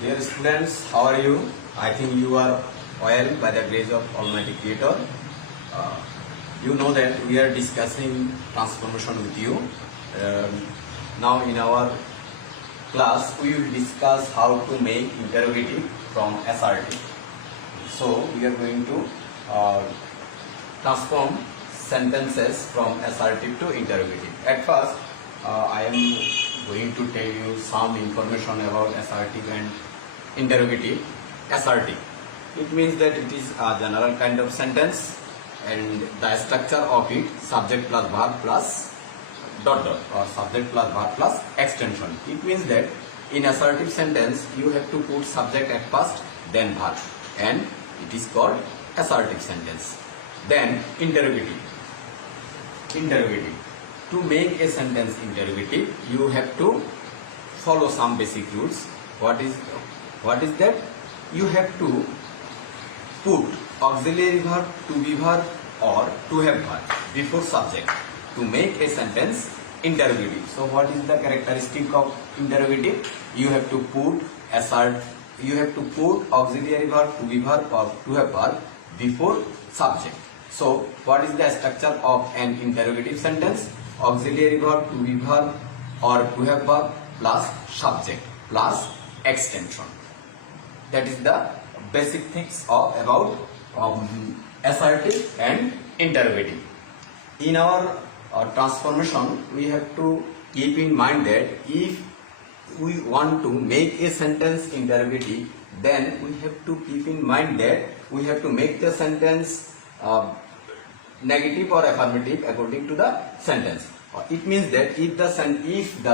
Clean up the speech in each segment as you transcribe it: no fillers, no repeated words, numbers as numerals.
Dear students, how are you? I think you are well by the grace of Almighty Creator. Uh, you know that we are discussing transformation with you. Now in our class, we will discuss how to make interrogative from SRT. So we are going to transform sentences from assertive to interrogative. At first, I am going to tell you some information about assertive and interrogative. Assertive, it means that it is a general kind of sentence, and the structure of it subject plus verb plus dot dot, or subject plus verb plus extension. It means that in assertive sentence you have to put subject at first, then verb, and it is called assertive sentence. Then interrogative. To make a sentence interrogative, you have to follow some basic rules. What is that? You have to put auxiliary verb, to be verb, or to have verb before subject to make a sentence interrogative. So what is the characteristic of interrogative? You have to put auxiliary verb, to be verb, or to have verb before subject. So what is the structure of an interrogative sentence? Auxiliary verb, to be verb, or to have verb plus subject plus extension. That is the basic things about assertive and interrogative. In our transformation, we have to keep in mind that if we want to make a sentence interrogative, then we have to keep in mind that we have to make the sentence negative or affirmative according to the sentence. It means that if the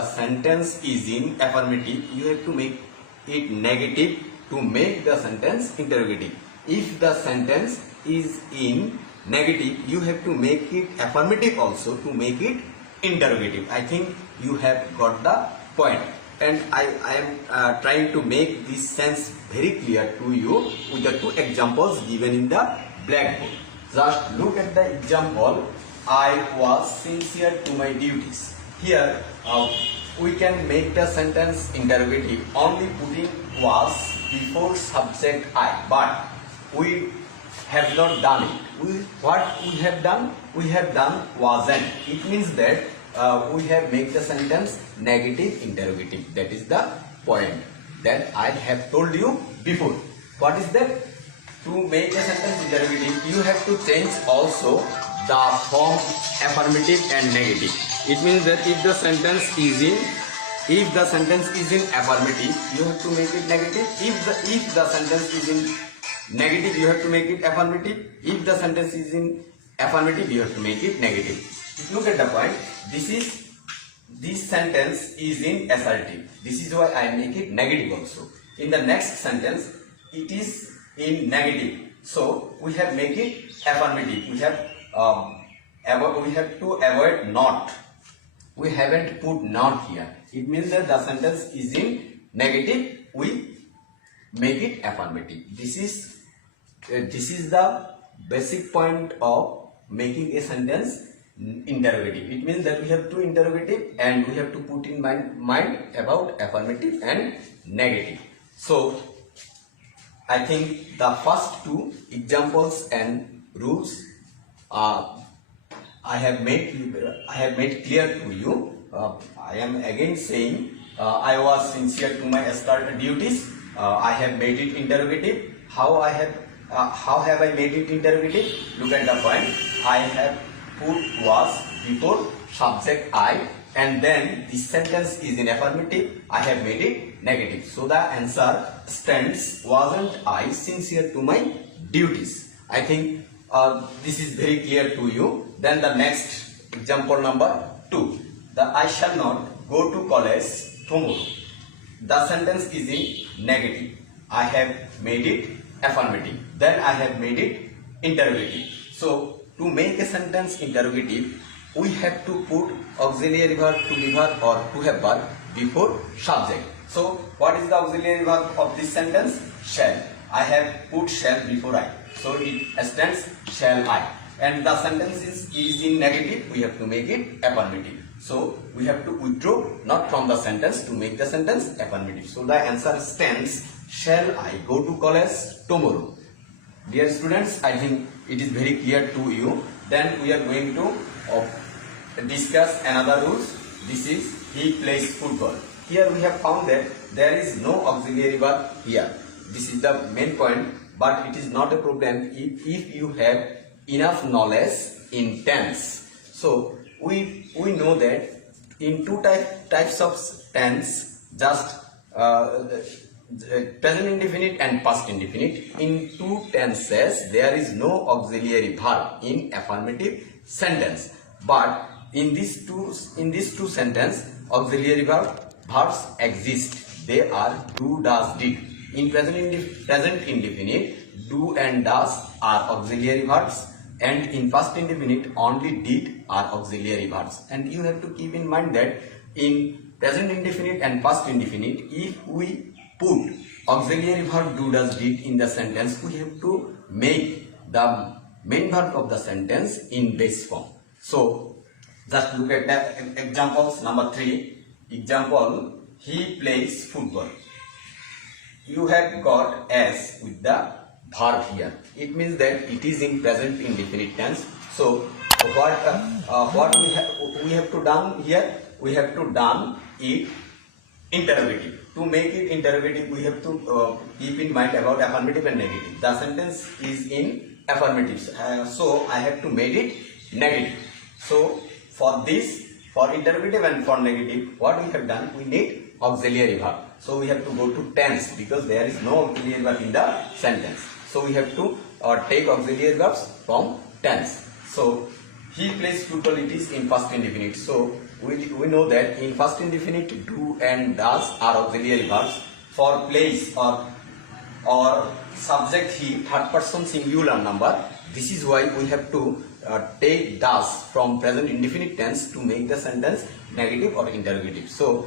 sentence is in affirmative, you have to make it negative to make the sentence interrogative. If the sentence is in negative, you have to make it affirmative also to make it interrogative. I think you have got the point, and I am trying to make this sense very clear to you with the two examples given in the blackboard. Just look at the example. I was sincere to my duties. Here we can make the sentence interrogative only putting was before subject I, but we have not done it. What we have done? We have done wasn't. It means that we have made the sentence negative interrogative. That is the point that I have told you before. What is that? To make a sentence interrogative, you have to change also the form affirmative and negative. It means that if the sentence is in affirmative, you have to make it negative. If the sentence is in negative, you have to make it affirmative. If the sentence is in affirmative, you have to make it negative. Look at the point. This sentence is in assertive. This is why I make it negative also. In the next sentence, it is in negative. So we have make it affirmative. We have to avoid not. We haven't put not here. It means that the sentence is in negative. We make it affirmative. This is the basic point of making a sentence interrogative. It means that we have two interrogative and we have to put in mind about affirmative and negative. So I think the first two examples and rules I have made clear to you. I am again saying I was sincere to my duties. I have made it interrogative. How have I made it interrogative? Look at the point. I have put was before subject I, and then the sentence is in affirmative. I have made it negative. So the answer stands, wasn't I sincere to my duties? I think this is very clear to you. Then the next example number 2. I shall not go to college tomorrow. The sentence is in negative. I have made it affirmative. Then I have made it interrogative. So to make a sentence interrogative, we have to put auxiliary verb, to be verb, or to have verb before subject. So what is the auxiliary verb of this sentence? Shall. I have put shall before I. So it stands shall I. And the sentence is in negative. We have to make it affirmative. So we have to withdraw not from the sentence to make the sentence affirmative. So the answer stands, shall I go to college tomorrow? Dear students, I think it is very clear to you. Then we are going to discuss another rules. This is he plays football. Here we have found that there is no auxiliary verb here. This is the main point, but it is not a problem if you have enough knowledge in tense. So we know that in two types of tense, just present indefinite and past indefinite. In two tenses, there is no auxiliary verb in affirmative sentence. But in these two sentences, auxiliary verbs exist. They are do, does, did. In present indefinite, do and does are auxiliary verbs, and in past indefinite, only did are auxiliary verbs. And you have to keep in mind that in present indefinite and past indefinite, if we put auxiliary verb do, does, did in the sentence, we have to make the main verb of the sentence in base form. So just look at the examples. Number 3 example, he plays football. You have got s with the verb here. It means that it is in present indefinite tense. So what we have to done here? We have to done it interrogative. To make it interrogative, we have to keep in mind about affirmative and negative. The sentence is in affirmative, so I have to make it negative. So for this, for interrogative and for negative, what we have done? We need auxiliary verb. So we have to go to tense because there is no auxiliary verb in the sentence. So we have to take auxiliary verbs from tense. So he plays football, it is in first indefinite. So we know that in first indefinite, do and does are auxiliary verbs. For plays or subject he, third person singular number. This is why we have to take does from present indefinite tense to make the sentence negative or interrogative. So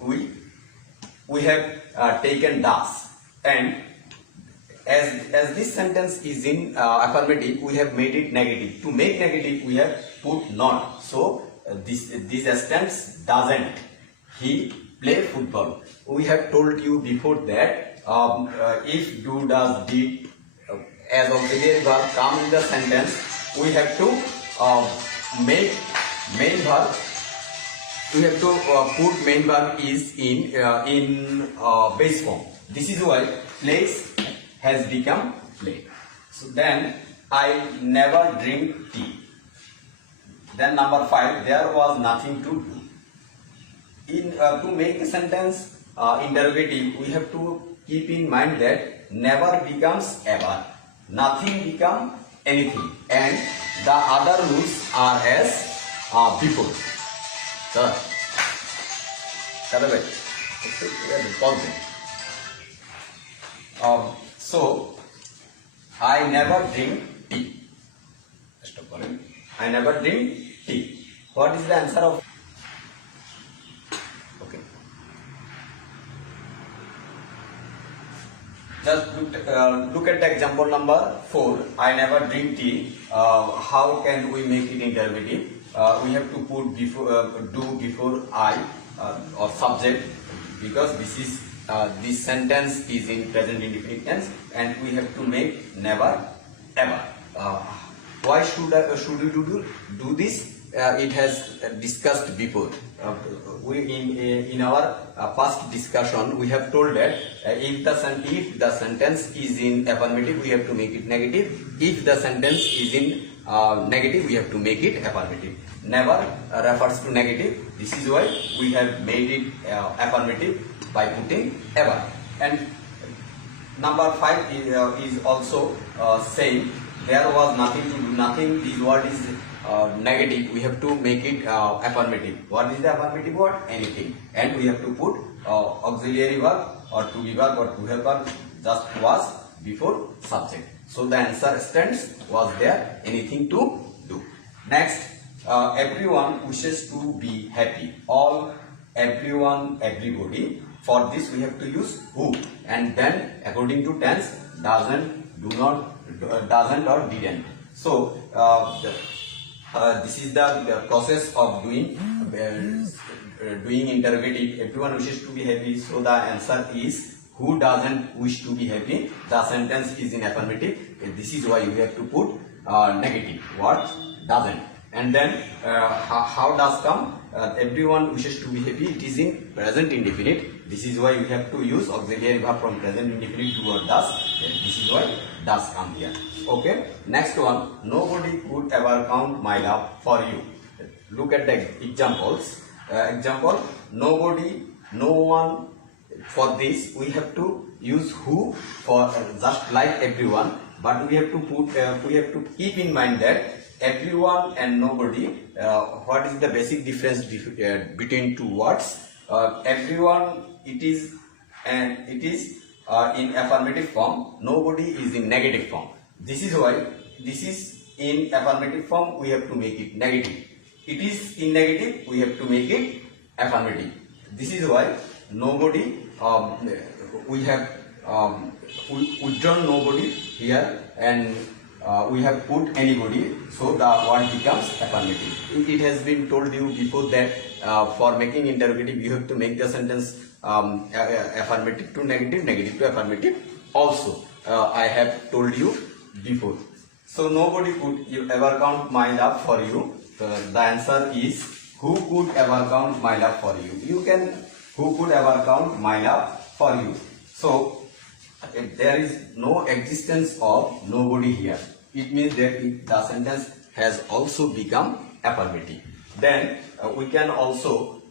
we have taken does, and as this sentence is in affirmative, we have made it negative. To make negative, we have put not. So this sentence doesn't he play football. We have told you before that if do, does, did as auxiliary verb come in the sentence, we have to make main verb. We have to put main verb is in base form. This is why plays has become play. So then I never drink tea. Then number 5, there was nothing to do. To make the sentence interrogative, we have to keep in mind that never becomes ever, nothing becomes anything, and the other rules are as before. So I never drink tea. I never drink tea. What is the answer of? Okay. Just look at the example number 4. I never drink tea. How can we make it interrogative? We have to put before do before I or subject, because this sentence is in present indefinite tense, and we have to make never ever. Why should we do this? It has discussed before. In our past discussion, we have told that if the sentence is in affirmative, we have to make it negative. If the sentence is in negative, we have to make it affirmative. Never refers to negative. This is why we have made it affirmative by putting ever. And number 5 is also same. There was nothing to do. Nothing, this word is negative. We have to make it affirmative. What is the affirmative word? Anything. And we have to put auxiliary verb or to be verb or to have verb just was before subject. So the answer stands, was there anything to do. Next, everyone wishes to be happy. All, everyone, everybody. For this we have to use who, and then according to tense, doesn't, do not, doesn't or didn't. So this is the process of doing interrogative. Everyone wishes to be happy, so the answer is who doesn't wish to be happy. The sentence is in affirmative. This is why you have to put negative. What doesn't? And then how does come? Everyone wishes to be happy. It is in present indefinite. This is why you have to use auxiliary verb from present indefinite to or does. This is why does come here. Okay. Next one. Nobody could ever count my love for you. Look at the examples. Example. Nobody, no one. For this we have to use who for just like everyone, but we have to put we have to keep in mind that everyone and nobody, what is the basic difference between two words? Everyone, it is in affirmative form, nobody is in negative form. This is why this is in affirmative form, we have to make it negative. It is in negative, we have to make it affirmative. This is why nobody, we have withdrawn nobody here, and we have put anybody, so the word becomes affirmative. It has been told you before that for making interrogative you have to make the sentence affirmative to negative, negative to affirmative also. I have told you before. So nobody could ever count my love for you. The answer is who could ever count my love for you. You can who could ever count my love for you. So there is no existence of nobody here. It means that the sentence has also become affirmative. Then we can also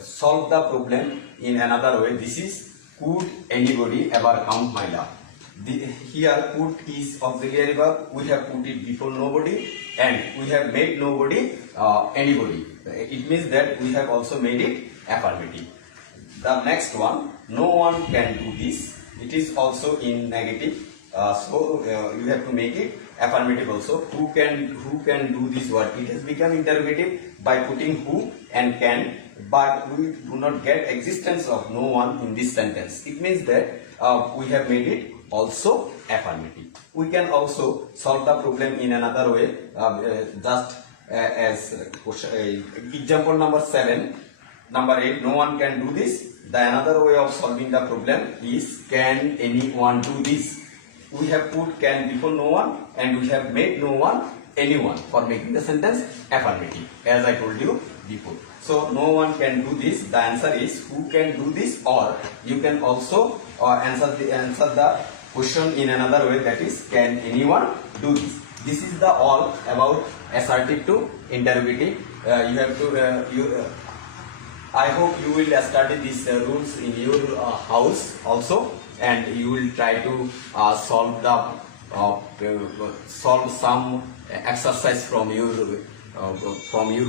solve the problem in another way. This is could anybody ever count my love. Here could is auxiliary verb. We have put it before nobody and we have made nobody anybody. It means that we have also made it affirmative. The next one, no one can do this. It is also in negative. So you have to make it affirmative also. Who can do this work? It has become interrogative by putting who and can, but we do not get existence of no one in this sentence. It means that we have made it also affirmative. We can also solve the problem in another way, just as example number 7, number 8, no one can do this. The another way of solving the problem is can anyone do this? We have put can before no one and we have made no one anyone for making the sentence affirmative, as I told you before. So no one can do this. The answer is who can do this, or you can also answer the question in another way, that is can anyone do this. This is the all about assertive to interrogative. You have to I hope you will study these rules in your house also, and you will try to solve some exercise from your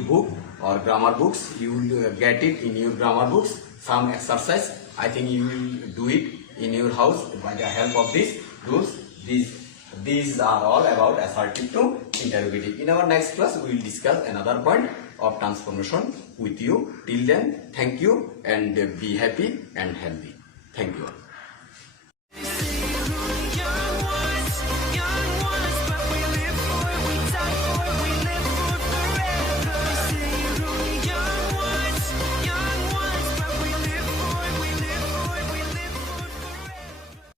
book or grammar books. You will get it in your grammar books, some exercise. I think you will do it in your house by the help of these rules. These are all about assertive to interrogative. In our next class, we will discuss another point of transformation with you. Till then, thank you and be happy and healthy. Thank you.